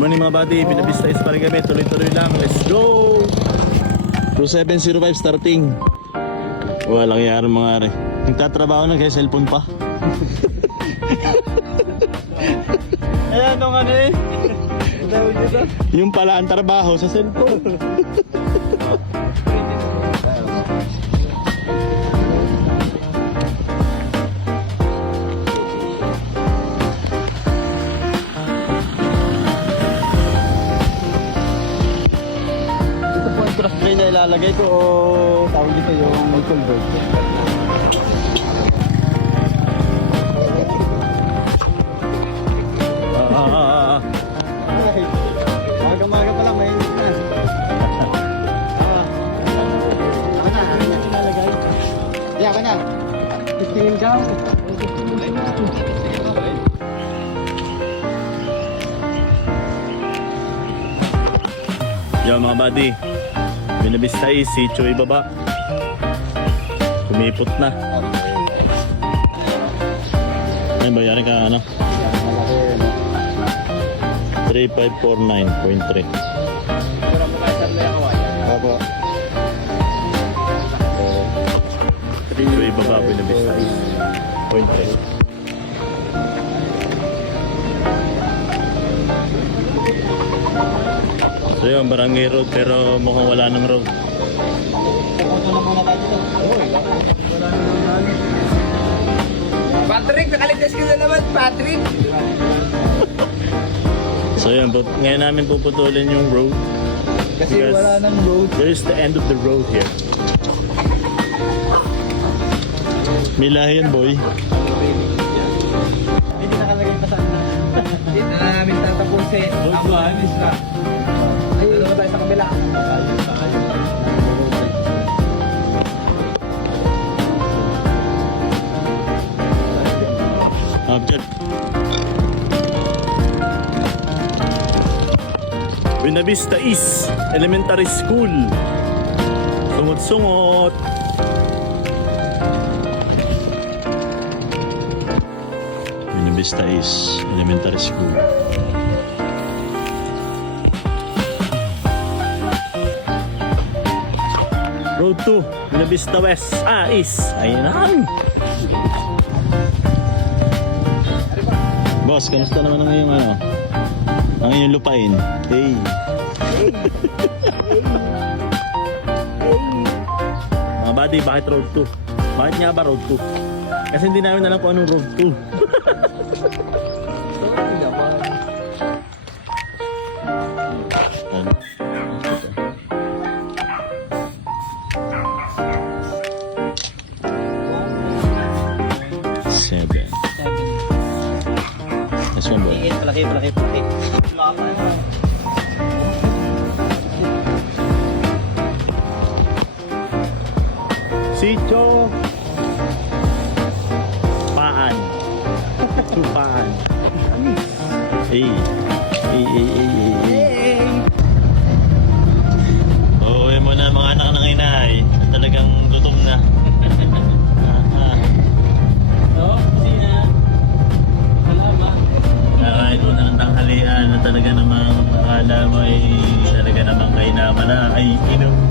morning mga buddy, Binabista is pa rin kami, tuloy-tuloy lang, let's go! 2705 starting. Walang yari mga re. Nagtatrabaho na kaya cellphone pa. Ayan nung ano eh. Yung pala ang trabaho sa cellphone. Truck tray na ilalagay ko o tawag dito yung convert. Maga-maga pa lang, mainit na. Ako na ilalagay. Kaya ka na. 15 daw. Yo mga buddy, Binabista is sitio ibaba. Kumipot na. Ayun ba, yari ka ano? 3549.3. Opo. Sitio ibaba, Binabista is 0.3. So yun, barangay road pero mukhang wala ng road. Patrick, nakaligtas ka na naman, Patrick. So yun, but ngayon namin puputulin yung road. Kasi Because wala nang road. There is the end of the road here. Milahi yan, boy. Hindi nakalagay pa saan na. Hindi na namin tatapusin. Ang manis na. Dito naman tayo sa kabila. Object. Binabista is Elementary School. Sungot-sungot. Binabista is Elementary School. Road 2, Binabista West. East. Ayun lang. Boss, kamusta naman ang iyong ano? Ang iyong lupain? Hey. Mga buddy, bakit road 2? Bakit nga ba road 2? Kasi hindi namin alam kung anong road 2. Ano? Seven. This one ba? Palaki. Sitio Paan. Tupaan. Hey. Uuwi mo na mga anak ng inay. Talagang gutom na. Nakain mo na ng tanghalian na talaga namang akala mo ay talaga namang kainaman na ay inom.